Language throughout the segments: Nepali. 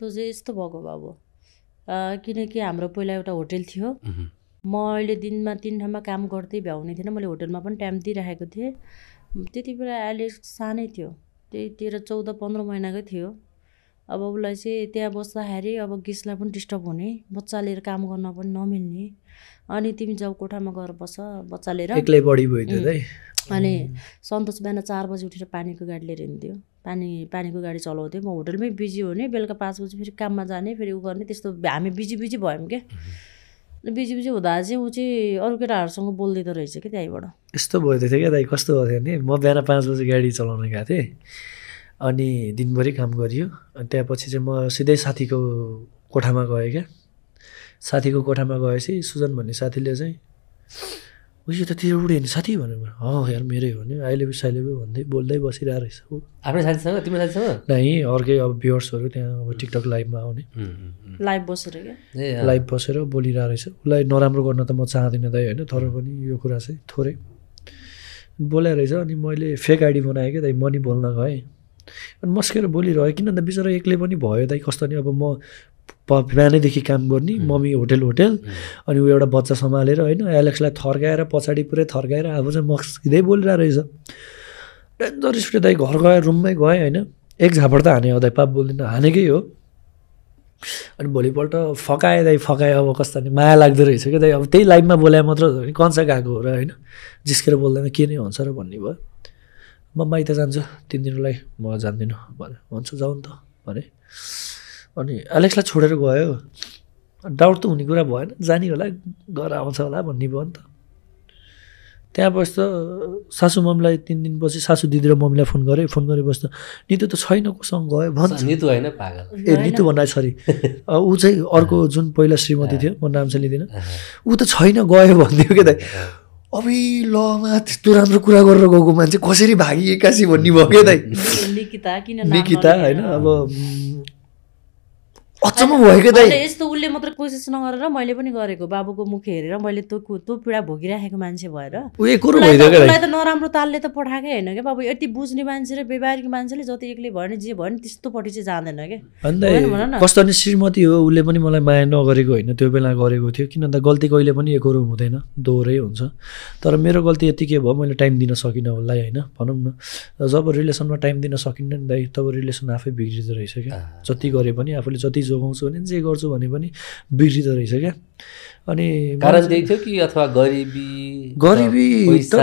त्यो चाहिँ यस्तो भएको बाबु किनकि हाम्रो पहिला एउटा होटल थियो मैले दिनमा 3 ठाउँमा काम गर्दै भ्याउने थिएन मैले होटलमा पनि टाइम दिइराखेको थिएँ त्यति बेला एलेक्स सानै थियो त्यही 13-14-15 महिनाकै थियो अब उसलाई चाहिँ त्यहाँ बस्दाखेरि अब गेस्टलाई पनि डिस्टर्ब हुने बच्चा लिएर काम गर्न पनि नमिल्ने अनि तिमी जाऊ कोठामा गएर बस बच्चा लिएर एक्लै बढी भयो है अनि सन्तोष बिहान 4 बजी उठेर पानीको गाडी लिएर हिँड्थ्यो पानीको गाडी चलाउँथ्यो म होटलमै बिजी हुने बेलुका 5 बजी फेरि काममा जाने फेरि उ गर्ने त्यस्तो हामी बिजी भयौँ क्या बिजी हुँदा चाहिँ ऊ चाहिँ अरू केटाहरूसँग बोल्दै रहेछ क्या त्यहीँबाट यस्तो भयो थियो क्या दाइ कस्तो भयो थियो भने म बिहान 5 बजी गाडी चलाउन गएको थिएँ अनि दिनभरि काम गरियो अनि त्यसपछि चाहिँ म सिधै साथीको कोठामा गएँ क्या साथीको कोठामा गएपछि सुजन भन्ने साथीले चाहिँ उयो त तेरो उडे नि साथी भनेर यार मेरै हो नि अहिले साइले भन्दै बोल्दै बसिरहेको रहेछ ऊ आफ्नै साथीसँग तिम्रो साथीसँग नै अर्कै अब भ्युअर्सहरू त्यहाँ अब टिकटक लाइभमा आउने लाइभ बसेर क्या लाइभ बसेर बोलिरहेको रहेछ उसलाई नराम्रो गर्न त म चाहदिनँ दाइ होइन तर पनि यो कुरा चाहिँ थोरै बोलाइ रहेछ अनि मैले फेक आइडी बनाएँ क्या दाइ म नि बोल्न गएँ अनि मस्केर बोलिरहेँ किन त बिचरा एक्लै पनि भयो दाइ कस्तो नि अब म बिहानैदेखि काम गर्ने मम्मी होटल अनि ऊ एउटा बच्चा सम्हालेर होइन एलेक्सलाई थर्काएर पछाडि पुरै थर्काएर अब चाहिँ मस्किँदै बोलिरहेको रहेछ डेन्जर स्पिड दाइ घर गएँ रुममै गएँ होइन एक झापड त हाने दाइ पाप बोल्दिनँ हानेकै हो अनि भोलिपल्ट फकाएँ दाइ फकाएँ अब कस्तो नि माया लाग्दो रहेछ क्या दाइ अब त्यही लाइभमा बोलाए मात्र हो भने कन्सा गएको हो र होइन जिस्केर बोल्दैन के नै हुन्छ र भन्ने भयो म माइत जान्छु 3 दिनलाई म जान्दिनँ भने भन्छु जाउँ त भने अनि एलेक्सलाई छोडेर गयो डाउट त हुने कुरा भएन जाने होला घर आउँछ होला भन्ने भयो नि त त्यहाँ बस्दा सासु मम्मीलाई 3 दिनपछि सासु दिदी र मम्मीलाई फोन गरेपछि त नितु त छैन कोसँग गयो भन्छ नितु होइन पागल नितु भन्दा सरी ऊ चाहिँ अर्को जुन पहिला श्रीमती थियो म नाम चाहिँ लिँदिनँ ऊ त छैन गयो भनिदियो क्या दाइ अबे लमा त्यस्तो राम्रो कुरा गरेर गएको मान्छे कसरी भागी एक्कासी भन्ने भयो क्या दाइ निकिता होइन अब अचम्म भयो क्या दाइ यस्तो उसले मात्र कोसिस नगरेर मैले पनि गरेको बाबुको मुख हेरेर मैले त्यो पीडा भोगिराखेको मान्छे भएर उसलाई त नराम्रो तालले त पठाएकै होइन क्या बाबु यति बुझ्ने मान्छे र व्यवहारिक मान्छेले जति एक्लै भयो नि जे भयो नि त्यस्तोपट्टि चाहिँ जाँदैन क्या कस्तो नि श्रीमती हो उसले पनि मलाई माया नगरेको होइन त्यो बेला गरेको थियो किन त गल्ती कहिले पनि एकरो हुँदैन दोहोरै हुन्छ तर मेरो गल्ती यति के भयो मैले टाइम दिन सकिनँ उसलाई होइन भनौँ न जब रिलेसनमा टाइम दिन सकिन्न नि दाइ तब रिलेसन आफै बिग्रिँदो रहेछ क्या जति गरे पनि आफूले जति जोगाउँछु भने जे गर्छु भने पनि बिग्रिँदो रहेछ क्या अनि कारण त्यही थियो कि अथवा गरिबी त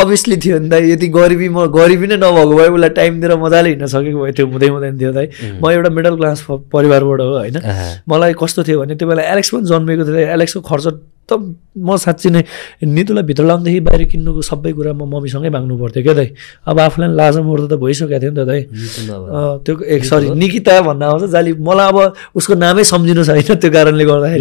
अभियसली थियो नि दाइ यति गरिबी नै नभएको भए उसलाई टाइम दिएर मजाले हिँड्न सकेको भए त्यो हुँदैन थियो दाइ म एउटा मिडल क्लास परिवारबाट हो होइन मलाई कस्तो थियो भने त्यो बेला एलेक्स पनि जन्मेको थियो एलेक्सको खर्च त म साँच्ची नै नितुलाई भित्र लाउँदाखेरि बाहिर किन्नुको सबै कुरा म मम्मीसँगै माग्नु पर्थ्यो क्या दाइ अब आफूलाई लाजा मोर्दो त भइसकेको थियो नि त दाइ त्यो निकिता भन्न आउँछ जाली मलाई अब उसको नामै सम्झिनु छैन त्यो कारणले गर्दाखेरि